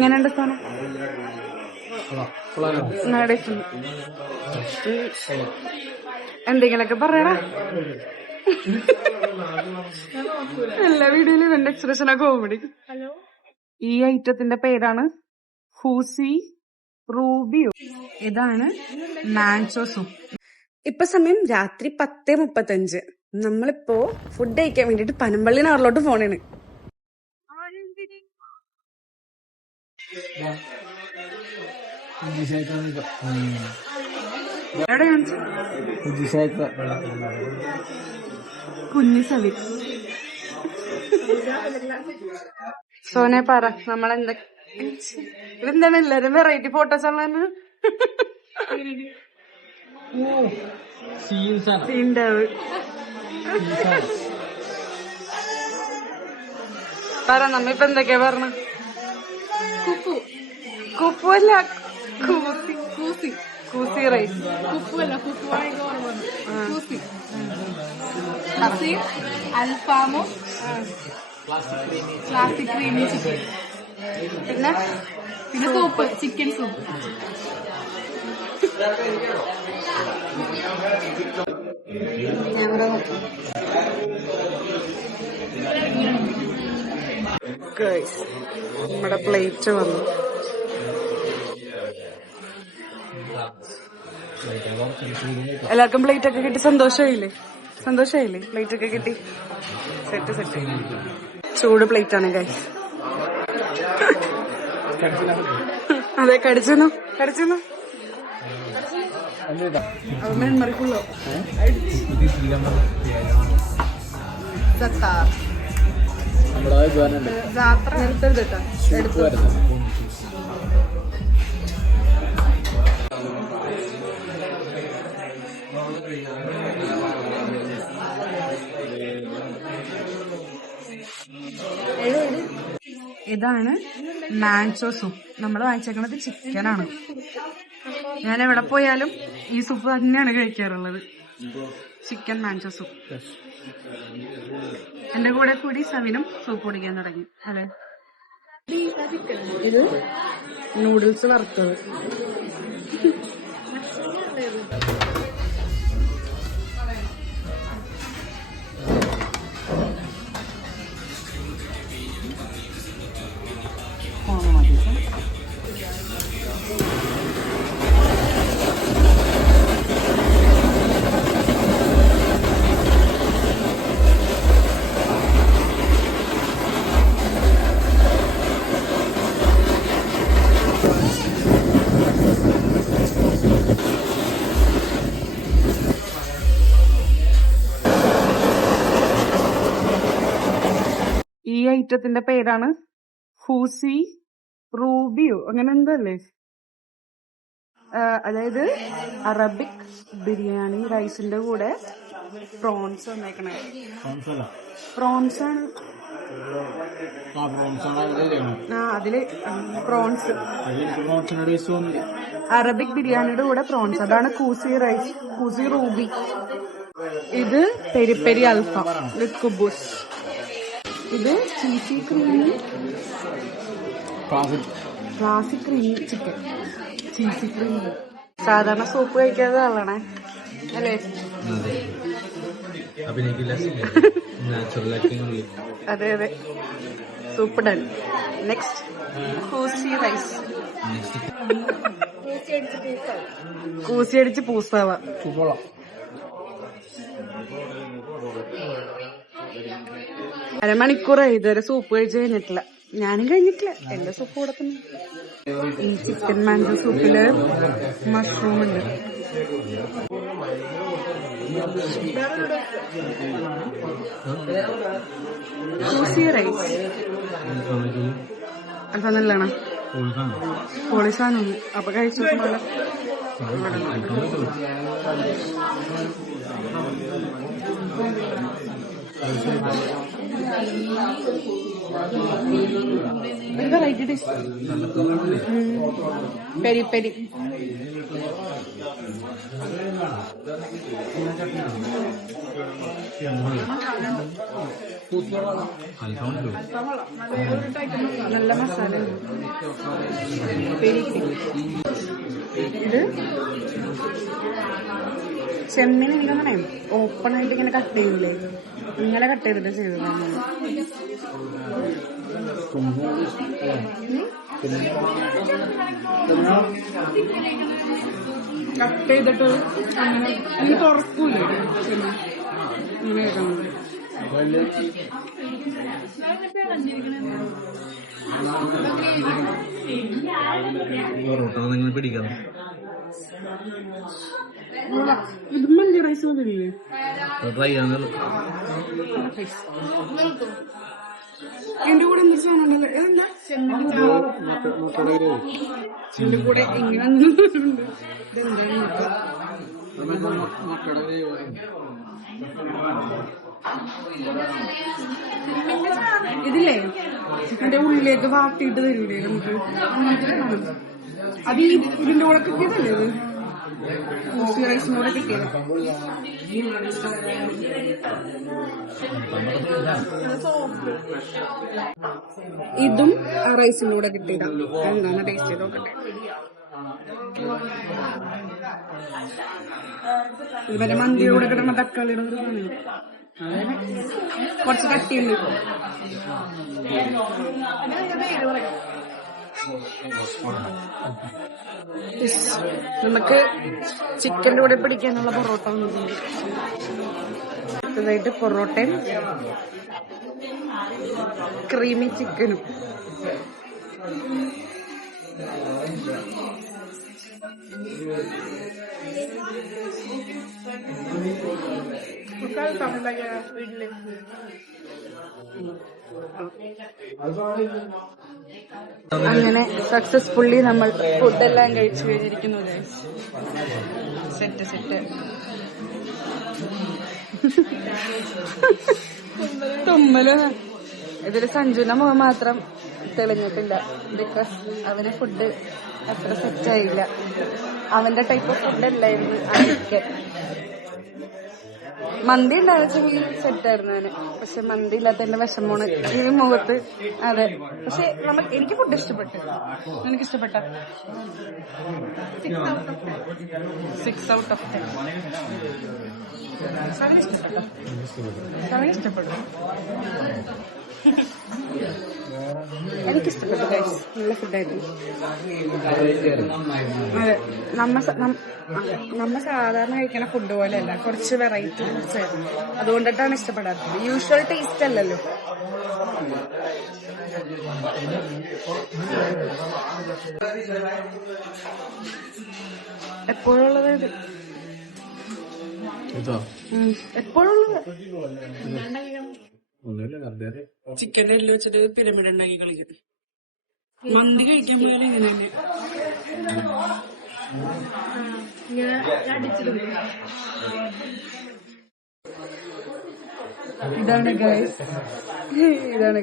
എങ്ങനെയുണ്ട് സാധനം? എന്തെങ്കിലൊക്കെ പറയണ. എല്ലാ വീഡിയോയിലും എന്റെ എക്സ്പ്രഷനാ കോമഡി. ഈ ഐറ്റത്തിന്റെ പേരാണ് ഫൂസി റൂബിയോ. ഇതാണ് മാൻചോ സൂപ്പ്. ഇപ്പൊ സമയം രാത്രി 10:35. നമ്മളിപ്പോ ഫുഡ് കഴിക്കാൻ വേണ്ടിട്ട് പനമ്പള്ളി നാറിലോട്ട് പോണേണ്. കുഞ്ഞി സവി സോനെ പറ, നമ്മളെന്താ ഇതെന്താണ് എല്ലാരും വെറൈറ്റി ഫോട്ടോസ് ഉള്ളതെന്ന് പറ. നമ്മിപ്പോ എന്തൊക്കെയാ പറഞ്ഞ? കുപ്പുവല്ല, കൂസി റൈസ്. അൽഫാമോ, ക്ലാസിക് ക്രീമി ചിക്കൻ, പിന്നെ സൂപ്പ്, ചിക്കൻ സൂപ്പ്. നമ്മുടെ പ്ലേറ്റ് വന്നു. എല്ലാവർക്കും പ്ലേറ്റ് ഒക്കെ കിട്ടി. സന്തോഷമായില്ലേ? പ്ലേറ്റ് ഒക്കെ കിട്ടി. സെറ്റ്. ചൂട് പ്ലേറ്റ് ആണ് ഗൈസ്. അതെ, കടിച്ചു. മെമ്മറിക്കുള്ളോ ഇതാണ് മാൻചോ സൂപ്പ്. നമ്മൾ വാങ്ങിച്ചേക്കണത് ചിക്കനാണ്. ഞാൻ എവിടെ പോയാലും ഈ സൂപ്പ് തന്നെയാണ് കഴിക്കാറുള്ളത്. Chicken manchow soup. എന്റെ കൂടെ കൂടി സവിനും സൂപ്പ് കുടിക്കാൻ തുടങ്ങി. അതെ, ഇത് നൂഡിൽസ് വറുത്തത്. ഈ ഐറ്റത്തിന്റെ പേരാണ് ഫൂസി റൂബിയോ, അങ്ങനെ എന്തല്ലേ. അതായത് അറബിക് ബിരിയാണി റൈസിന്റെ കൂടെ പ്രോൺസ് വന്നേക്കണേ. പ്രോൺസ് ആണ്. അതില് പ്രോൺസ്. അറബിക് ബിരിയാണിയുടെ കൂടെ പ്രോൺസ്. അതാണ് കൂസി റൈസ്, കൂസി റൂബി. ഇത് പെരി പെരി അൽഫാം വിത്ത് കുബൂസ്. ഇത് cheesy creamy, classic creamy chicken, cheesy creamy. സാധാരണ സൂപ്പ് കഴിക്കാതെ ആളാണേ അല്ലേ? അതെ. Soup done. നെക്സ്റ്റ് കൂസി റൈസ്. കൂസി അടിച്ച് പൂസാവാ. അരമണിക്കൂറായി ഇതുവരെ സൂപ്പ് കഴിച്ച് കഴിഞ്ഞിട്ടില്ല. ഞാനും കഴിഞ്ഞിട്ടില്ല. എന്റെ സൂപ്പ് കൂടെ തന്നെ. ഈ ചിക്കൻ മാൻഗോ സൂപ്പില് മഷ്റൂം ഉണ്ട്. കൂസി റൈസ് അൽഫാം നല്ലതാണ്. പോളിസാണ്. അപ്പൊ കഴിച്ചു പോലെ വെറൈറ്റി ഡിഷ്. Peri peri. നല്ല മസാല പെരി പെരി. ഇത് ചെമ്മീൻ എനിക്കങ്ങനെ ഓപ്പൺ ആയിട്ട് ഇങ്ങനെ കട്ട് ചെയ്യില്ലേ, ഇങ്ങനെ കട്ട് ചെയ്തിട്ട് ചെയ്തതാണ്. കട്ട് ചെയ്തിട്ട് അങ്ങനെ ഇനി തുറക്കൂലേ ചെമ്മീൻ, ഇങ്ങനെ ഇടുന്നത്. പിടിക്കണം. ഇത് മല്ലി റൈസ് പോലില്ലേ? ട്രൈ ചെയ്യാൻ എന്റെ കൂടെ എന്താ സാധനം എന്താ എന്റെ കൂടെ എങ്ങനെ ഇതില്ലേ എന്റെ ഉള്ളിലേക്ക് വാട്ടിയിട്ട് തരൂലേ നമുക്ക്, അത് ഇതിന്റെ കൂടെ കിട്ടിയതല്ലേ ഇത്, കോഫി റൈസിന്റെ കൂടെ കിട്ടിയത്. ഇതും റൈസിന്റെ കൂടെ കിട്ടിയതാ. എന്താണ് ടേസ്റ്റ് ചെയ്ത് നോക്കട്ടെ. ഇത് മറ്റേ മന്തിയുടെ കൂടെ കിട്ടുന്ന തക്കാളിയുടെ ഒരു സാധനം, അതായത് കുറച്ച് കട്ടിയുണ്ട്. നമുക്ക് ചിക്കൻ്റെ കൂടെ പിടിക്കാനുള്ള പൊറോട്ട വന്നിട്ടുണ്ട്. അടുത്തതായിട്ട് പൊറോട്ടയും ക്രീമി ചിക്കനും. അങ്ങനെ സക്സസ്ഫുള്ളി നമ്മൾ ഫുഡെല്ലാം കഴിച്ചു കഴിഞ്ഞിരിക്കുന്നു. സെറ്റ് സെറ്റ് തുമ്മല്. ഇതില് സഞ്ജുവിന്റെ മുഖം മാത്രം തെളിഞ്ഞിട്ടില്ല, ബിക്കോസ് അവന് ഫുഡ് അത്ര സെറ്റായില്ല. അവന്റെ ടൈപ്പ് ഫുഡ് അല്ലായിരുന്നു അതൊക്കെ. മന്തി ഉണ്ടാവെച്ചെങ്കിൽ സെറ്റായിരുന്നു അവന്, പക്ഷെ മന്തി ഇല്ലാത്തതിന്റെ വിഷമമാണ് ഈ മുഖത്ത്. അതെ, പക്ഷെ എനിക്ക് ഫുഡ് ഇഷ്ടപ്പെട്ടു. എനിക്ക് ഇഷ്ടപ്പെട്ട 6 ഔട്ട് ഓഫ് 10. 7 ഇഷ്ടപ്പെട്ടു. 7 ഇഷ്ടപ്പെട്ടു. എനിക്കിഷ്ടപ്പെട്ടു ഗൈസ്, നല്ല ഫുഡായിരുന്നു. അതെ, നമ്മ സാധാരണ കഴിക്കുന്ന ഫുഡ് പോലെയല്ല, കുറച്ച് വെറൈറ്റി ഫുഡ്സായിരുന്നു. അതുകൊണ്ടിട്ടാണ് ഇഷ്ടപ്പെടാത്തത്. യൂഷ്വൽ ടേസ്റ്റ് അല്ലല്ലോ. എപ്പോഴുള്ളത് എപ്പോഴുള്ളത് ചിക്കൻ്റെ എല്ലാം വെച്ചിട്ട് പിരമിഡ് ഉണ്ടാക്കി കളിക്കും. മന്തി കഴിക്കാൻ പോയാലും ഇങ്ങനെ തന്നെ. ഇതാണ്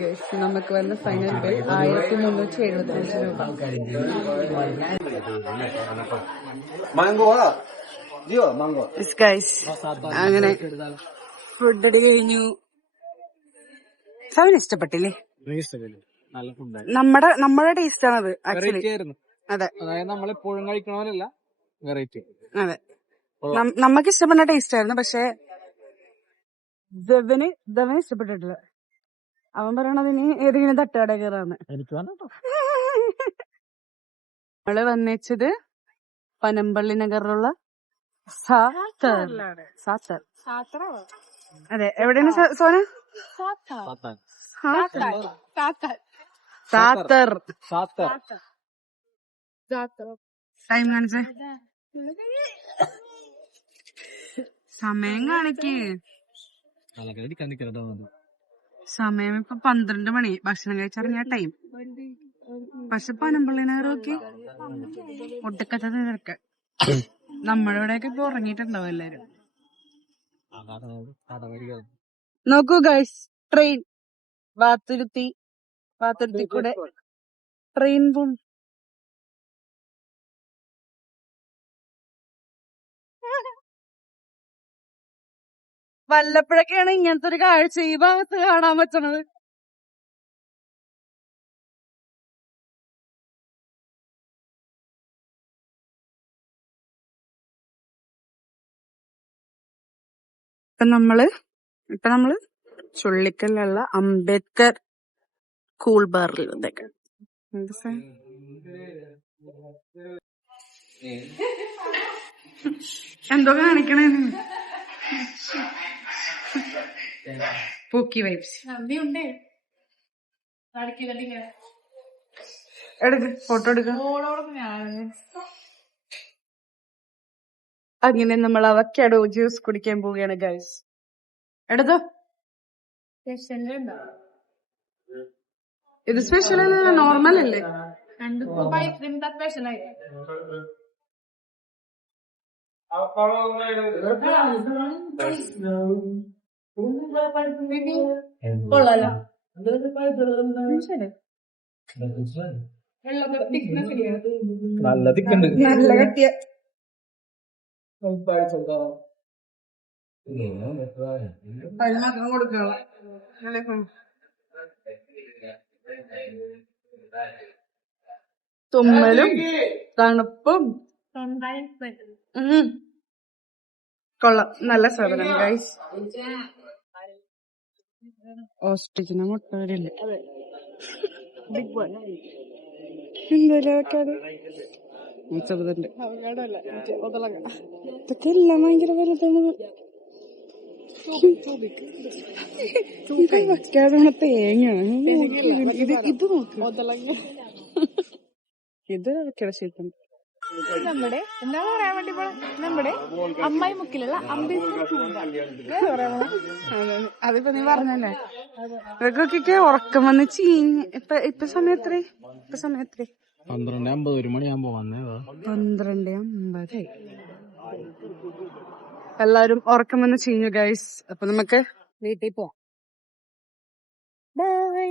ഗൈസ് നമുക്ക് വന്ന ഫൈനൽ ബിൽ 1375 രൂപ. ഗൈസ് അങ്ങനെ ഫുഡ് അടി കഴിഞ്ഞു. 7 ഇഷ്ടപ്പെട്ടില്ലേ? നമ്മുടെ ടേസ്റ്റ് ആണത് ആക്ച്വലി. അതെ, അതായത് നമ്മളെപ്പോഴും കഴിക്കണമല്ല, വെറൈറ്റി. അതെ, നമുക്ക് ഇഷ്ടപ്പെട്ട ടേസ്റ്റ് ആയിരുന്നു. പക്ഷെ ദവന് ഇഷ്ടപ്പെട്ടിട്ടില്ല. അവൻ പറയണത് ഇനി ഏതെങ്കിലും തട്ടുകട കയറാന്ന്. നമ്മള് വന്നേച്ചത് പനമ്പള്ളി നഗറിലുള്ള സാത്തർ. അതെ, എവിടെയാണ് സോന? സാത്തർ. ടൈം കാണിച്ചേ, സമയം കാണിക്ക്. സമയം ഇപ്പൊ 12 മണി. ഭക്ഷണം കഴിച്ചിറങ്ങിയ ടൈം. പക്ഷെ പനമ്പള്ളി നഗർ നോക്കി ഒട്ടുക്കത്തെ തിരക്ക്. നമ്മുടെ ഇവിടെയൊക്കെ ഇപ്പൊ ഉറങ്ങിയിട്ടുണ്ടാവും എല്ലാരും. നോക്കൂ ഗൈസ്, ട്രെയിൻ വാത്തുരുത്തി കൂടെ ട്രെയിൻ പോകും. വല്ലപ്പോഴൊക്കെയാണ് ഇങ്ങനത്തെ ഒരു കാഴ്ച ഈ ഭാഗത്ത് കാണാൻ പറ്റണത്. ഇപ്പൊ നമ്മള് ചുള്ളിക്കലുള്ള അംബേദ്കർ കൂൾ ബാറിൽ ഇതൊക്കെ എന്തോ കാണിക്കണേ പൂക്കി വൈബ്സ് എടുക്ക ഫോട്ടോ എടുക്കാം. അങ്ങനെ നമ്മൾ അവക്കാഡോ ജ്യൂസ് കുടിക്കാൻ പോവുകയാണ് ഗൈസ്. എടുത്തോ. ഇത് സ്പെഷ്യൽ അല്ല, നോർമൽ അല്ലേ? കൊള്ളാലോ. നല്ല തിക്കുണ്ട്. നല്ല കട്ടിയ. തുമ്മലും തണുപ്പും കൊള്ളാം. നല്ല സാധനം ഗൈസ്. ഓസ്ട്രിച്ചിന് മുട്ട വരില്ല. ചെറുതുണ്ട്. ഇതൊക്കെ എല്ലാം ഭയങ്കര വലുതാണ്. വെക്കാതെ തേങ്ങ ഇത് നോക്ക്. ഇത് കിടച്ചിട്ടുണ്ട്. നമ്മുടെ എന്താ പറയാൻ വേണ്ടി നമ്മുടെ അമ്മായി മുക്കിലുള്ള അതിപ്പോ നീ പറഞ്ഞല്ലേ. ഇതൊക്കെ ഉറക്കം വന്ന് ചീഞ്ഞ്. ഇപ്പൊ സമയത്രേ? 12:50 1 മണിയാകുമ്പോ വന്നേതാ. 12:50. എല്ലാരും ഉറക്കം വന്ന് ചീഞ്ഞു ഗൈസ്. അപ്പൊ നമുക്ക് വീട്ടിൽ പോവാം. ബൈ.